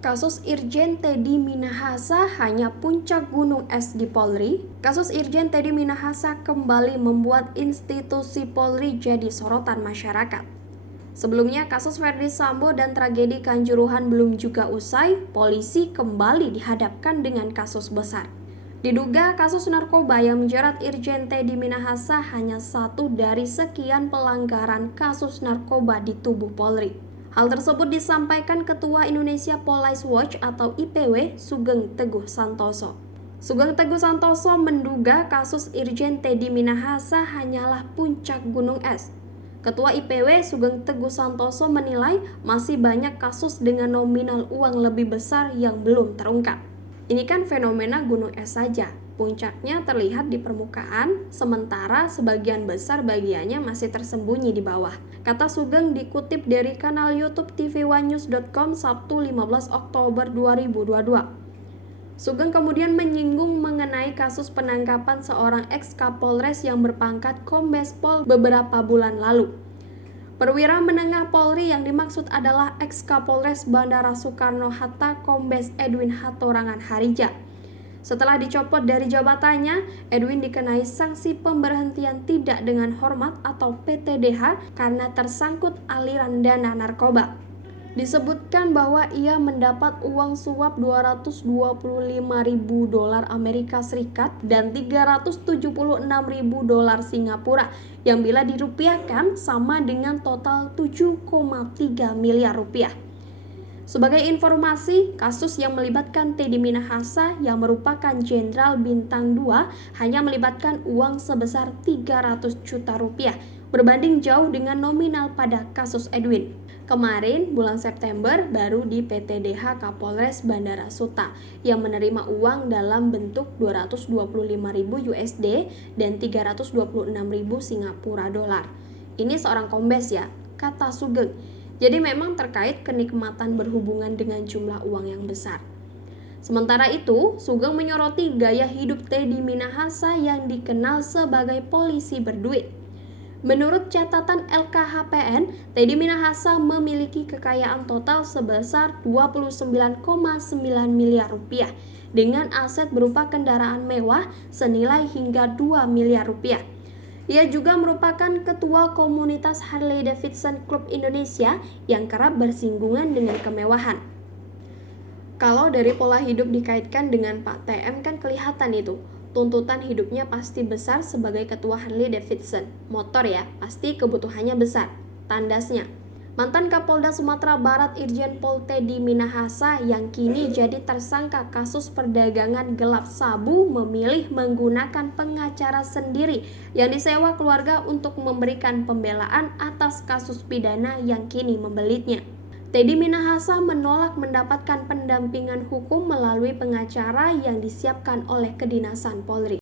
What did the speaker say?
Kasus Irjen Teddy Minahasa hanya puncak gunung es di Polri. Kasus Irjen Teddy Minahasa kembali membuat institusi Polri jadi sorotan masyarakat. Sebelumnya, kasus Verdi Sambo dan tragedi Kanjuruhan belum juga usai, polisi kembali dihadapkan dengan kasus besar. Diduga kasus narkoba yang menjerat Irjen Teddy Minahasa hanya satu dari sekian pelanggaran kasus narkoba di tubuh Polri. Hal tersebut disampaikan Ketua Indonesia Police Watch atau IPW Sugeng Teguh Santoso. Sugeng Teguh Santoso menduga kasus Irjen Teddy Minahasa hanyalah puncak gunung es. Ketua IPW Sugeng Teguh Santoso menilai masih banyak kasus dengan nominal uang lebih besar yang belum terungkap. Ini kan fenomena gunung es saja. Puncaknya terlihat di permukaan, sementara sebagian besar bagiannya masih tersembunyi di bawah. Kata Sugeng dikutip dari kanal YouTube tvOneNews.com Sabtu 15 Oktober 2022. Sugeng kemudian menyinggung mengenai kasus penangkapan seorang ex-Kapolres yang berpangkat Kombes Pol beberapa bulan lalu. Perwira menengah Polri yang dimaksud adalah ex-Kapolres Bandara Soekarno-Hatta Kombes Edwin Hatorangan Harija. Setelah dicopot dari jabatannya, Edwin dikenai sanksi pemberhentian tidak dengan hormat atau PTDH karena tersangkut aliran dana narkoba. Disebutkan bahwa ia mendapat uang suap 225.000 dolar Amerika Serikat dan 376.000 dolar Singapura yang bila dirupiahkan sama dengan total 7,3 miliar rupiah. Sebagai informasi, kasus yang melibatkan Teddy Minahasa yang merupakan Jenderal Bintang 2 hanya melibatkan uang sebesar 300 juta rupiah, berbanding jauh dengan nominal pada kasus Edwin. Kemarin, bulan September, baru di PTDH Kapolres Bandara Suta yang menerima uang dalam bentuk 225.000 USD dan 326.000 Singapura dolar. Ini seorang kombes ya, kata Sugeng. Jadi memang terkait kenikmatan berhubungan dengan jumlah uang yang besar. Sementara itu, Sugeng menyoroti gaya hidup Teddy Minahasa yang dikenal sebagai polisi berduit. Menurut catatan LKHPN, Teddy Minahasa memiliki kekayaan total sebesar 29,9 miliar rupiah dengan aset berupa kendaraan mewah senilai hingga 2 miliar rupiah. Ia juga merupakan ketua komunitas Harley Davidson Club Indonesia yang kerap bersinggungan dengan kemewahan. Kalau dari pola hidup dikaitkan dengan Pak TM kan kelihatan itu. Tuntutan hidupnya pasti besar sebagai ketua Harley Davidson. Motor ya, pasti kebutuhannya besar. Tandasnya, mantan Kapolda Sumatera Barat Irjen Pol Teddy Minahasa yang kini jadi tersangka kasus perdagangan gelap sabu memilih menggunakan pengacara sendiri yang disewa keluarga untuk memberikan pembelaan atas kasus pidana yang kini membelitnya. Teddy Minahasa menolak mendapatkan pendampingan hukum melalui pengacara yang disiapkan oleh Kedinasan Polri.